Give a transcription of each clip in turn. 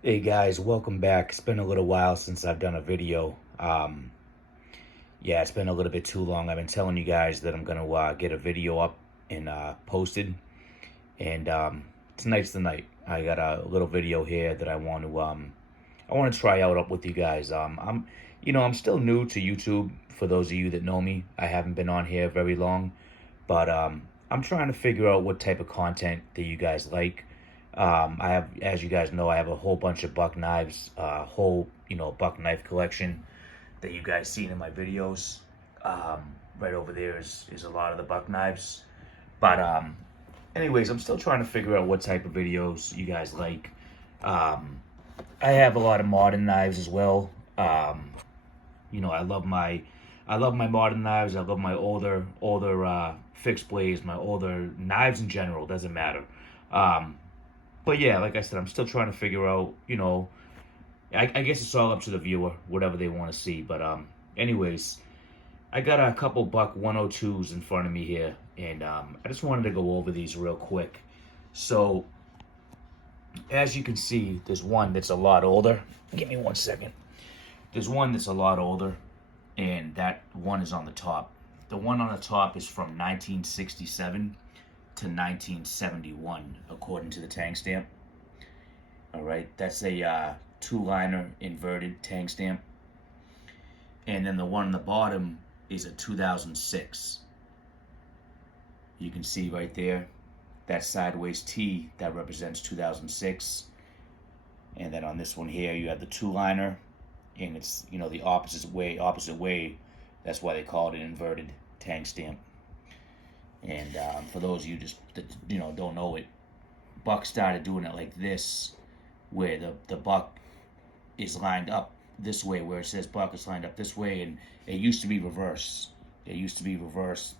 Hey guys, welcome back. It's been a little while since I've done a video. Yeah, it's been a little bit too long. I've been telling you guys that I'm gonna get a video up and posted, and tonight's the night. I got a little video here that I want to try out up with you guys. I'm still new to YouTube. For those of you that know me, I haven't been on here very long, but I'm trying to figure out what type of content that you guys like. I have, as you guys know, I have a whole bunch of buck knives, whole buck knife collection that you guys seen in my videos. Right over there is a lot of the buck knives, but anyways, I'm still trying to figure out what type of videos you guys like. Um, I have a lot of modern knives as well. I love my modern knives. I love my older fixed blades, my older knives in general. Doesn't matter. Um, but yeah, like I said, I'm still trying to figure out. I guess it's all up to the viewer, whatever they want to see. But anyways, I got a couple buck 102s in front of me here, and I just wanted to go over these real quick. So as you can see, there's one that's a lot older. Give me 1 second. There's one that's a lot older, and that one is on the top. The one on the top is from 1967 to 1971, according to the Tang stamp. All right, that's a two-liner inverted Tang stamp. And then the one on the bottom is a 2006. You can see right there, that sideways T, that represents 2006. And then on this one here, you have the two-liner, and it's, the opposite way. That's why they call it an inverted Tang stamp. And for those of you that don't know it, buck started doing it like this, where the buck is lined up this way, where it says buck is lined up this way, and it used to be reverse.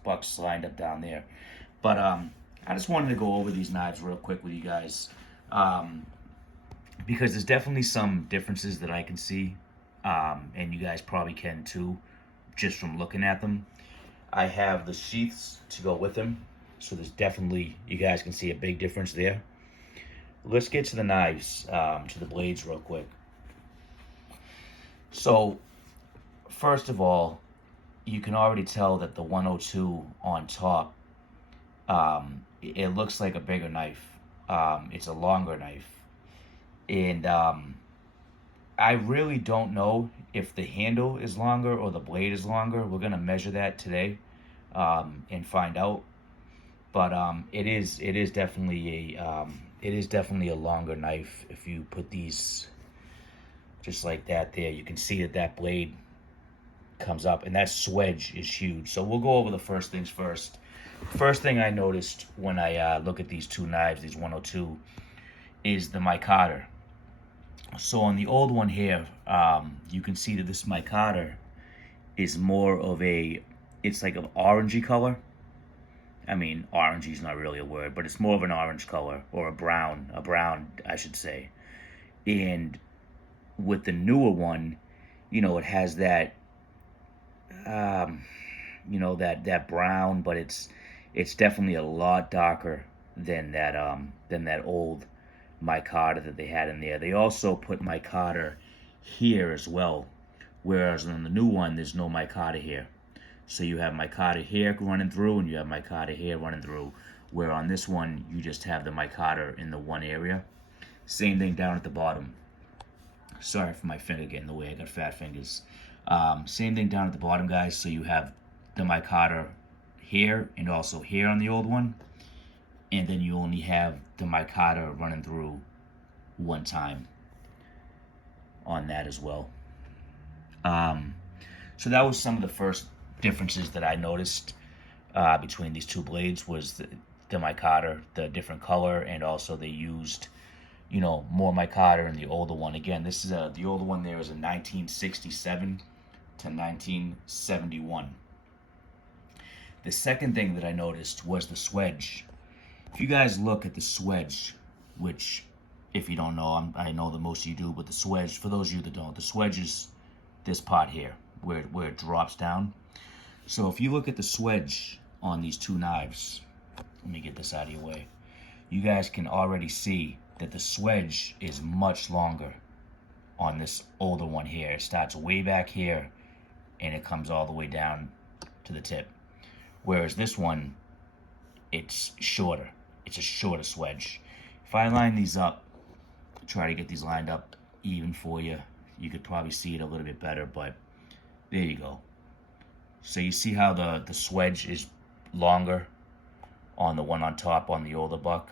Bucks lined up down there. But I just wanted to go over these knives real quick with you guys, because there's definitely some differences that I can see, and you guys probably can too, just from looking at them. I have the sheaths to go with them, so there's definitely, you guys can see a big difference there. Let's get to the knives, to the blades real quick. So, first of all, you can already tell that the 102 on top, it looks like a bigger knife. It's a longer knife. And I really don't know if the handle is longer or the blade is longer. We're gonna measure that today, and find out. But it is definitely a longer knife. If you put these just like that there, you can see that blade comes up, and that swedge is huge. So we'll go over the first things first. First thing I noticed when I look at these two knives, these 102, is the micarta. So on the old one here, you can see that this micarta is more of it's like an orangey color. I mean, orangey is not really a word, but it's more of an orange color, or a brown, I should say. And with the newer one, it has that, that brown, but it's definitely a lot darker than that old micarta that they had in there. They also put micarta here as well, whereas on the new one, there's no micarta here. So you have micarta here running through, and you have micarta here running through, where on this one, you just have the micarta in the one area. Same thing down at the bottom. Sorry for my finger getting in the way, I got fat fingers. Same thing down at the bottom, guys. So you have the micarta here and also here on the old one. And then you only have the micarta running through one time on that as well. So that was some of the first differences that I noticed between these two blades, was the micarta, the different color, and also they used, more micarta in the older one. Again, this is the older one there is a 1967 to 1971. The second thing that I noticed was the swedge. If you guys look at the swedge, which, if you don't know, I know that most of you do, but the swedge, for those of you that don't, the swedge is this part here, where it drops down. So if you look at the swedge on these two knives, let me get this out of your way. You guys can already see that the swedge is much longer on this older one here. It starts way back here and it comes all the way down to the tip. Whereas this one, it's shorter. It's a shorter swedge. If I line these up, try to get these lined up even for you, you could probably see it a little bit better, but there you go. So you see how the swedge is longer on the one on top on the older buck?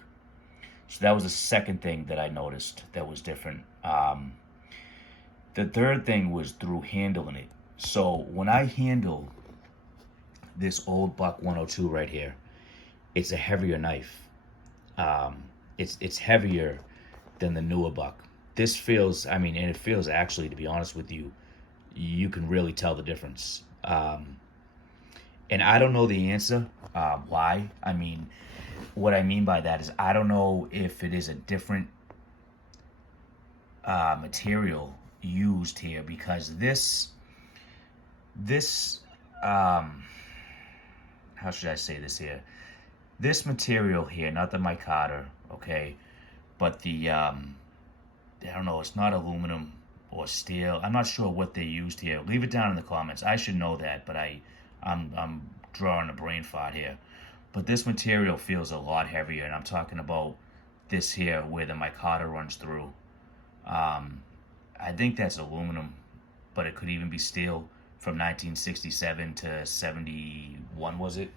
So that was the second thing that I noticed that was different. The third thing was through handling it. So when I handle this old buck 102 right here, it's a heavier knife. It's heavier than the newer buck. This feels, I mean, and it feels actually, to be honest with you, you can really tell the difference. And I don't know the answer why. I mean, what I mean by that is I don't know if it is a different material used here, because this how should I say this here? This material here, not the micarta, okay, but the I don't know, it's not aluminum or steel. I'm not sure what they used here. Leave it down in the comments. I should know that, but I'm drawing a brain fart here. But this material feels a lot heavier, and I'm talking about this here where the micarta runs through. I think that's aluminum, but it could even be steel from 1967 to 71, was it?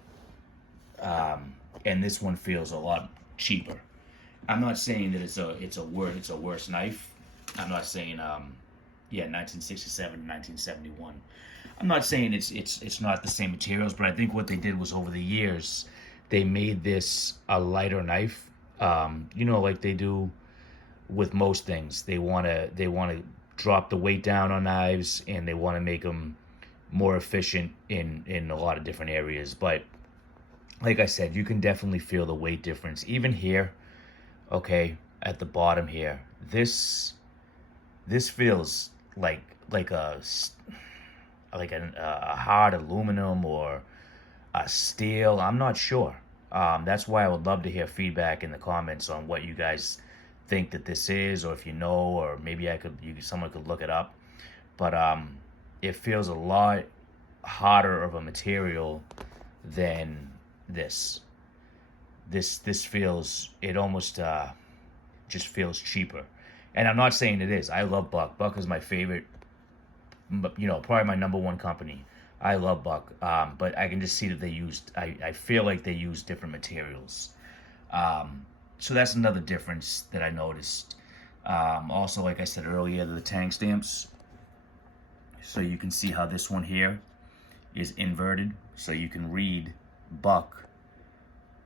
And this one feels a lot cheaper. I'm not saying that it's a worse knife. I'm not saying 1967 to 1971. I'm not saying it's not the same materials, but I think what they did was over the years they made this a lighter knife. Like they do with most things. They want to drop the weight down on knives, and they want to make them more efficient in a lot of different areas. But like I said, you can definitely feel the weight difference. Even here, okay, at the bottom here, this feels like a hard aluminum or a steel. I'm not sure. That's why I would love to hear feedback in the comments on what you guys think that this is, or if you know, or maybe someone could look it up. But it feels a lot harder of a material than this. This feels, it almost just feels cheaper. And I'm not saying it is. I love Buck. Buck is my favorite, probably my number one company. I love Buck, but I can just see that I feel like they use different materials. So that's another difference that I noticed. Also, like I said earlier, the Tang stamps. So you can see how this one here is inverted. So you can read Buck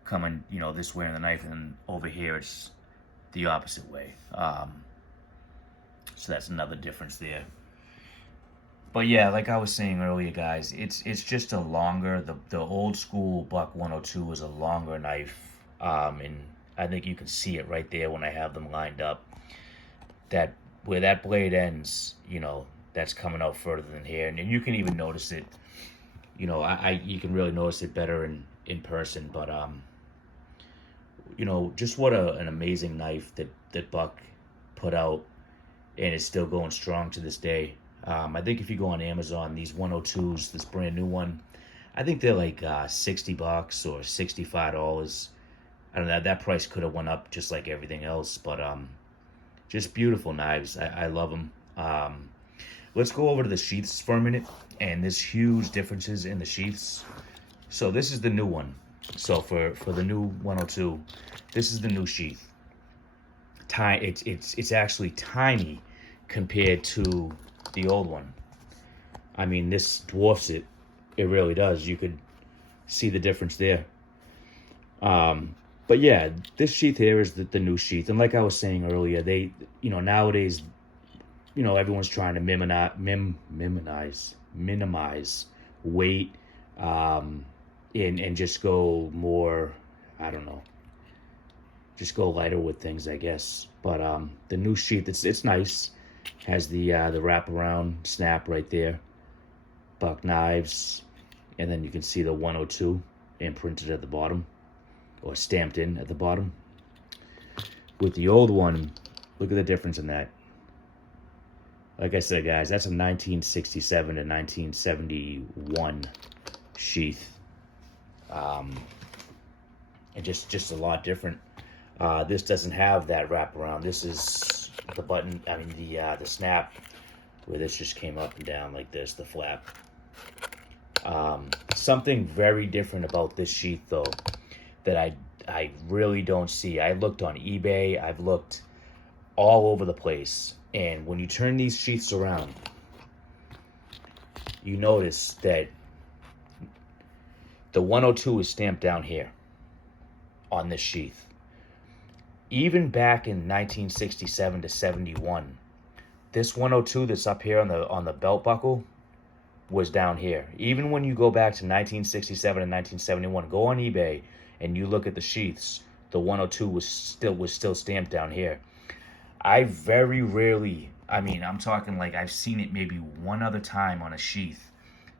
coming, this way in the knife, and over here it's the opposite way. So that's another difference there. But yeah, like I was saying earlier, guys, it's just a longer, the old school Buck 102 is a longer knife, and I think you can see it right there when I have them lined up. That where that blade ends, that's coming out further than here, and you can even notice it. You can really notice it better in person. But just what an amazing knife that Buck put out, and it's still going strong to this day. I think if you go on Amazon, these 102s, this brand new one, I think they're like $60 or $65. I don't know, that price could have went up just like everything else, but just beautiful knives. I love them. Let's go over to the sheaths for a minute, and there's huge differences in the sheaths. So this is the new one. So for the new 102, this is the new sheath. It's actually tiny compared to the old one. I mean, this dwarfs it. It really does. You could see the difference there. But yeah, this sheath here is the new sheath. And like I was saying earlier, they, nowadays, everyone's trying to minimize weight, and just go more, I don't know, just go lighter with things, I guess. But the new sheath, it's nice. Has the wraparound snap right there. Buck knives, and then you can see the 102 imprinted at the bottom, or stamped in at the bottom. with the old one, look at the difference in that. Like I said, guys, that's a 1967 to 1971 sheath. And just a lot different. This doesn't have that wraparound. This is the button, I mean the snap, where this just came up and down like this, the flap. Something very different about this sheath though, that I really don't see. I looked on eBay, I've looked all over the place, and when you turn these sheaths around, you notice that the 102 is stamped down here on this sheath. Even back in 1967 to 71, this 102 that's up here on the belt buckle was down here. Even when you go back to 1967 and 1971, go on eBay and you look at the sheaths, the 102 was still stamped down here. I very rarely, I mean, I'm talking like I've seen it maybe one other time on a sheath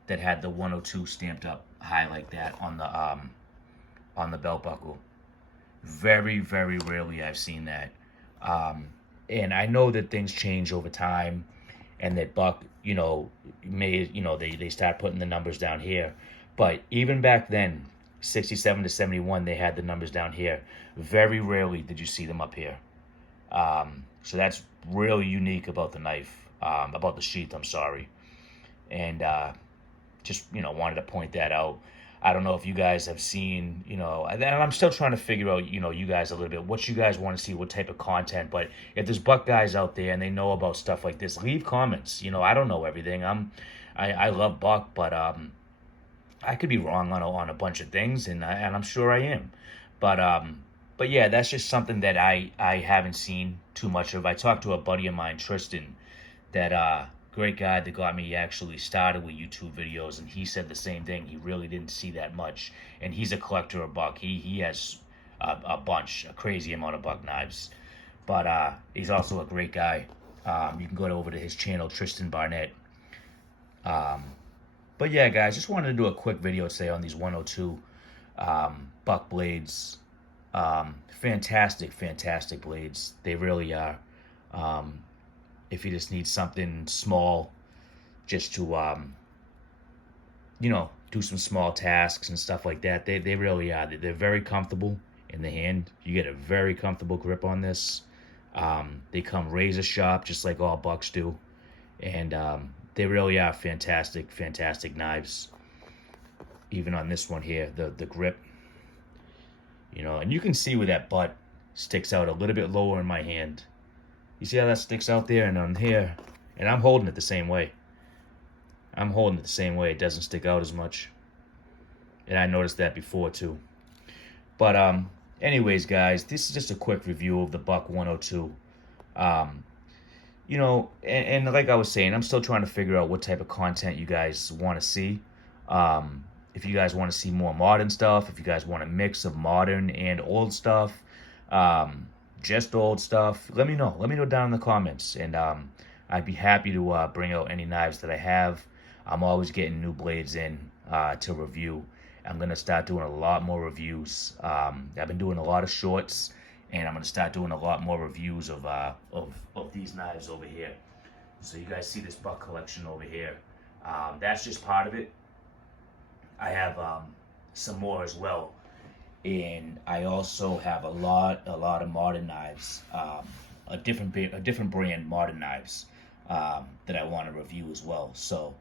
that had the 102 stamped up high like that on the belt buckle. Very, very rarely I've seen that. And I know that things change over time, and that Buck, you know, they start putting the numbers down here. But even back then, 67 to 71, they had the numbers down here. Very rarely did you see them up here. So that's really unique about the knife, about the sheath, I'm sorry. And just, you know, wanted to point that out. I don't know if you guys have seen, you know, and I'm still trying to figure out, you know, you guys a little bit, what you guys want to see, what type of content. But if there's Buck guys out there and they know about stuff like this, leave comments. You know, I don't know everything. I love Buck, but I could be wrong on a bunch of things, and I'm sure I am. But yeah, that's just something that I haven't seen too much of. I talked to a buddy of mine, Tristan, that great guy that got me actually started with YouTube videos, and he said the same thing. He really didn't see that much, and he's a collector of Buck. He has a crazy amount of Buck knives, but he's also a great guy. You can go over to his channel, Tristan Barnett. But yeah, guys, just wanted to do a quick video today on these 102 Buck blades. Fantastic blades. They really are. If you just need something small, just to you know, do some small tasks and stuff like that, they really are. They're very comfortable in the hand. You get a very comfortable grip on this. They come razor sharp, just like all Bucks do, and they really are fantastic knives. Even on this one here, the grip, you know, and you can see where that butt sticks out a little bit lower in my hand. You see how that sticks out there, and on here, and I'm holding it the same way. It doesn't stick out as much, and I noticed that before too. But anyways, guys, this is just a quick review of the Buck 102. You know, and like I was saying, I'm still trying to figure out what type of content you guys want to see. If you guys want to see more modern stuff, if you guys want a mix of modern and old stuff, just old stuff, let me know. Let me know down in the comments, and I'd be happy to bring out any knives that I have. I'm always getting new blades in to review. I'm going to start doing a lot more reviews. I've been doing a lot of shorts, and I'm going to start doing a lot more reviews of these knives over here. So you guys see this Buck collection over here. That's just part of it. I have some more as well. And I also have a lot of modern knives, a different brand modern knives that I want to review as well. So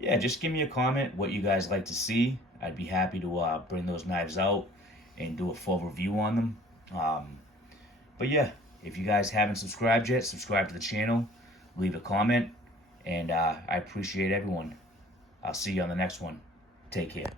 yeah, just give me a comment what you guys like to see. I'd be happy to bring those knives out and do a full review on them. But yeah, if you guys haven't subscribed yet, subscribe to the channel, leave a comment, and I appreciate everyone. I'll see you on the next one. Take care.